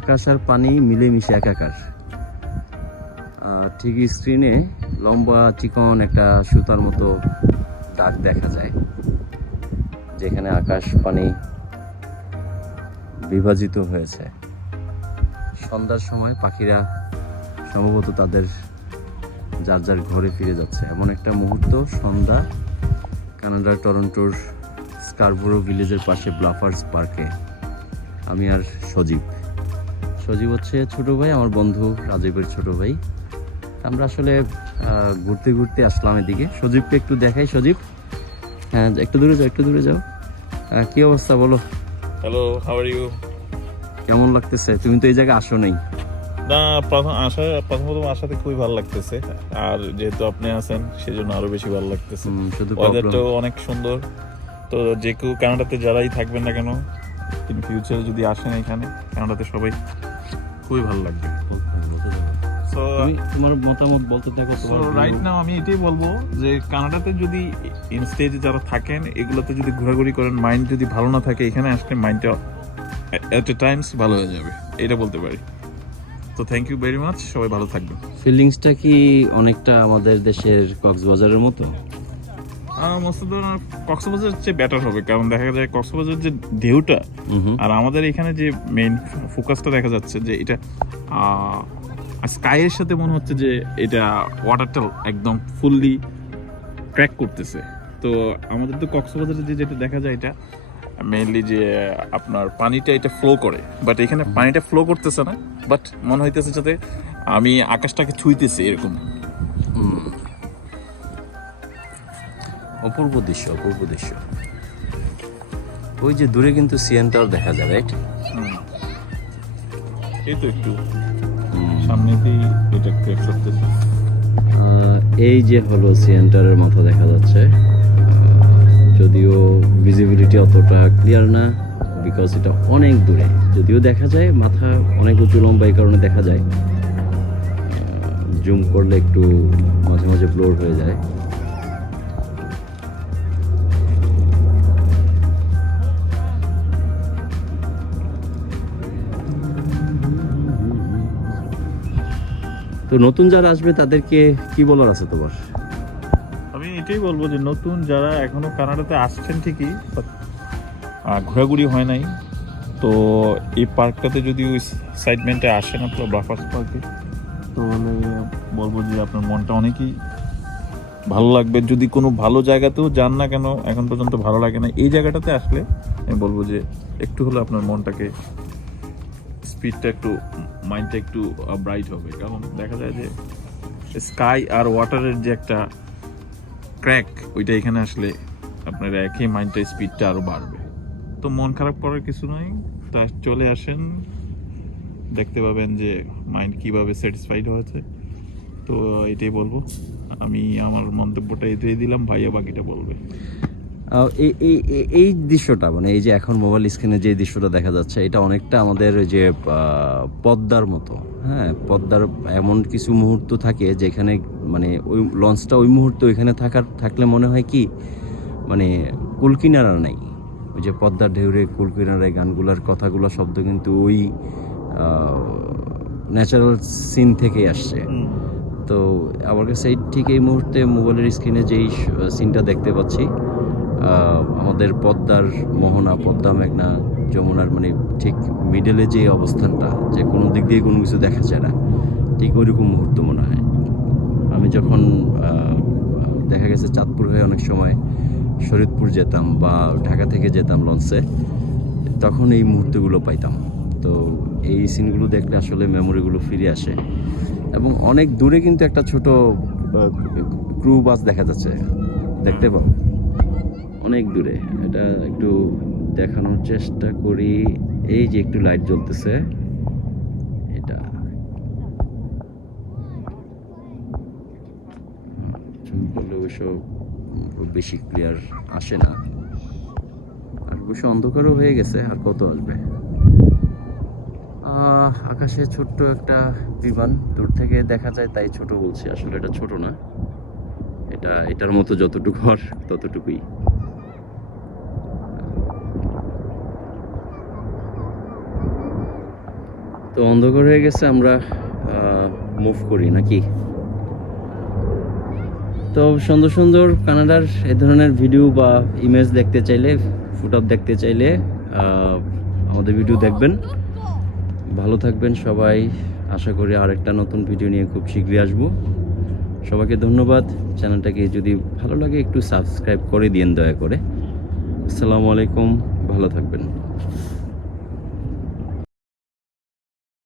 আকাশ আর পানি মিলেমিশে একাকার। ঠিক স্ক্রিনে লম্বা চিকন একটা সুতার মতো দাগ দেখা যায়, যেখানে আকাশ পানি বিভাজিত হয়েছে। সন্ধ্যার সময় পাখিরা সম্ভবত তাদের যার যার ঘরে ফিরে যাচ্ছে, এমন একটা মুহূর্ত। সন্ধ্যা, কানাডার টরন্টোর স্কারবোরো ভিলেজের পাশে ব্লাফার্স পার্কে আমি আর সজীব হচ্ছে ছোট ভাই, আমার বন্ধু রাজীবের ছোট ভাই। আমরা আসলে ঘুরতে ঘুরতে আসলাম এদিকে। সজীবকে একটু দেখাই। সজীব, হ্যাঁ একটু দূরে যাও। কি অবস্থা বলো? Hello, how are you? কেমন লাগতেছে? তুমি তো এই জায়গায় আসো নাই। না, প্রথম আসাতে খুবই ভালো লাগতেছে, আর যেহেতু আপনি আছেন সেজন্য আরো বেশি ভালো লাগতেছে। শুধু ওয়েদারটাও অনেক সুন্দর। তো যে কেউ কানাডাতে যারাই থাকবেন না কেন, ইন ফিউচারে যদি আসেন এখানে কানাডাতে, সবাই খুবই ভালো লাগবে। সো তোমার মতামত বলতে থাকো। রাইট নাও আমি এটাই বলবো যে কানাডাতে যদি ইন স্টেজে যারা থাকেন, এগুলোতে যদি ঘোরাঘুরি করেন, মাইন্ড যদি ভালো না থাকে, এখানে আসলে মাইন্ডটা এট এ টাইমস ভালো হয়ে যাবে, এটা বলতে পারি। তো থ্যাংক ইউ ভেরি মাচ, সবাই ভালো থাকবেন। ফিলিংসটা কি অনেকটা আমাদের দেশের কক্সবাজারের মতো? কক্সবাজার চেয়ে বেটার হবে, কারণ দেখা যায় কক্সবাজার যে ঢেউটা আর আমাদের এখানে যে মেইন ফোকাসটা দেখা যাচ্ছে যে এটা স্কাইয়ের সাথে মনে হচ্ছে যে এটা ওয়াটারটা একদম ফুললি ক্র্যাক করতেছে। তো আমাদের তো কক্সবাজারে যেটা দেখা যায়, এটা মেইনলি যে আপনার পানিটা এটা ফ্লো করে, বাট এখানে পানিটা ফ্লো করতেছে না, বাট মনে হইতেছে যাতে আমি আকাশটাকে ছুঁইতেছি এরকম। অপূর্ব দৃশ্য। ওই যে দূরে কিন্তু সিএন টাওয়ার দেখা যায়, রাইট? এই তো একটু সামনেতেই এটা ক্র্যাক করতেছে। এই যে হলো সিএন টাওয়ারের মাথা দেখা যাচ্ছে, যদিও ভিজিবিলিটি অতটা ক্লিয়ার না, বিকজ এটা অনেক দূরে। যদিও দেখা যায় মাথা অনেক উঁচু লম্বা, এই কারণে দেখা যায়। জুম করলে একটু মাঝে মাঝে ব্লোর হয়ে যায়। তো নতুন যারা আসবে তাদেরকে কি বলার আছে তোমার? আমি এটাই বলবো যে নতুন যারা এখনো কানাডাতে আসছেন ঠিকই, ঘোরাঘুরি হয় নাই, তো এই পার্কটাতে যদি ওই সাইডমেন্টে আসেন আপনার ব্লাফার্স পার্কে, তাহলে বলবো যে আপনার মনটা অনেকই ভালো লাগবে। যদি কোনো ভালো জায়গাতেও যান না কেন, এখন পর্যন্ত ভালো লাগে না, এই জায়গাটাতে আসলে আমি বলবো যে একটু হলে আপনার মনটাকে, স্পিডটা একটু, মাইন্ডটা একটু ব্রাইট হবে। কারণ দেখা যায় যে স্কাই আর ওয়াটারের যে একটা ক্র্যাক, ওইটা এখানে আসলে আপনার একই মাইন্ডটা, স্পিডটা আরও বাড়বে। তো মন খারাপ করার কিছু নয়, তা চলে আসেন, দেখতে পাবেন যে মাইন্ড কিভাবে স্যাটিসফাইড হয়েছে। তো এটাই বলবো, আমি আমার মন্তব্যটা এটাই দিলাম, ভাইয়া বাকিটা বলবে। এই দৃশ্যটা, মানে এই যে এখন মোবাইল স্ক্রিনে যে দৃশ্যটা দেখা যাচ্ছে, এটা অনেকটা আমাদের যে পদ্মার মতো। হ্যাঁ, পদ্মার এমন কিছু মুহূর্ত থাকে যেখানে মানে ওই লঞ্চটা ওই মুহূর্তে ওইখানে থাকলে মনে হয় কি, মানে কুলকিনারা নাই। ওই যে পদ্মার ঢেউরে কুলকিনারায় গানগুলার কথাগুলো শব্দ কিন্তু ওই ন্যাচারাল সিন থেকেই আসছে। তো আমার কাছে ঠিক এই মুহূর্তে মোবাইলের স্ক্রিনে যেই সিনটা দেখতে পাচ্ছি, আমাদের পদ্মার মোহনা, পদ্মা মেঘনা যমুনার মানে ঠিক মিডলে যে অবস্থানটা, যে কোনো দিক দিয়ে কোনো কিছু দেখা যায় না, ঠিক ওইরকম মুহূর্ত মনে হয়। আমি যখন দেখা গেছে চাঁদপুর হয়ে অনেক সময় শরীয়তপুর যেতাম বা ঢাকা থেকে যেতাম লঞ্চে, তখন এই মুহূর্তগুলো পাইতাম। তো এই সিনগুলো দেখলে আসলে মেমোরিগুলো ফিরে আসে। এবং অনেক দূরে কিন্তু একটা ছোট ক্রু বাস দেখা যাচ্ছে, দেখতে পাও অনেক দূরে। এটা একটু দেখানোর চেষ্টা করি। এই যে একটু লাইট জ্বলতেছে, এটা জুম করলে অবশ্য বেশি ক্লিয়ার আসে না, আর অবশ্য অন্ধকারও হয়ে গেছে, আর কত আসবে। আকাশে ছোট্ট একটা বিমান দূর থেকে দেখা যায়, তাই ছোট বলছি, আসলে এটা ছোট না, এটার মতো যতটুকু হওয়ার ততটুকুই। তো অন্ধকার হয়ে গেছে, আমরা মুভ করি নাকি? তো সুন্দর সুন্দর কানাডার এ ধরনের ভিডিও বা ইমেজ দেখতে চাইলে, ফুটআপ দেখতে চাইলে আমাদের ভিডিও দেখবেন। ভালো থাকবেন সবাই। আশা করি আরেকটা নতুন ভিডিও নিয়ে খুব শীঘ্রই আসবো। সবাইকে ধন্যবাদ। চ্যানেলটাকে যদি ভালো লাগে একটু সাবস্ক্রাইব করে দিন দয়া করে। আসসালামু আলাইকুম, ভালো থাকবেন।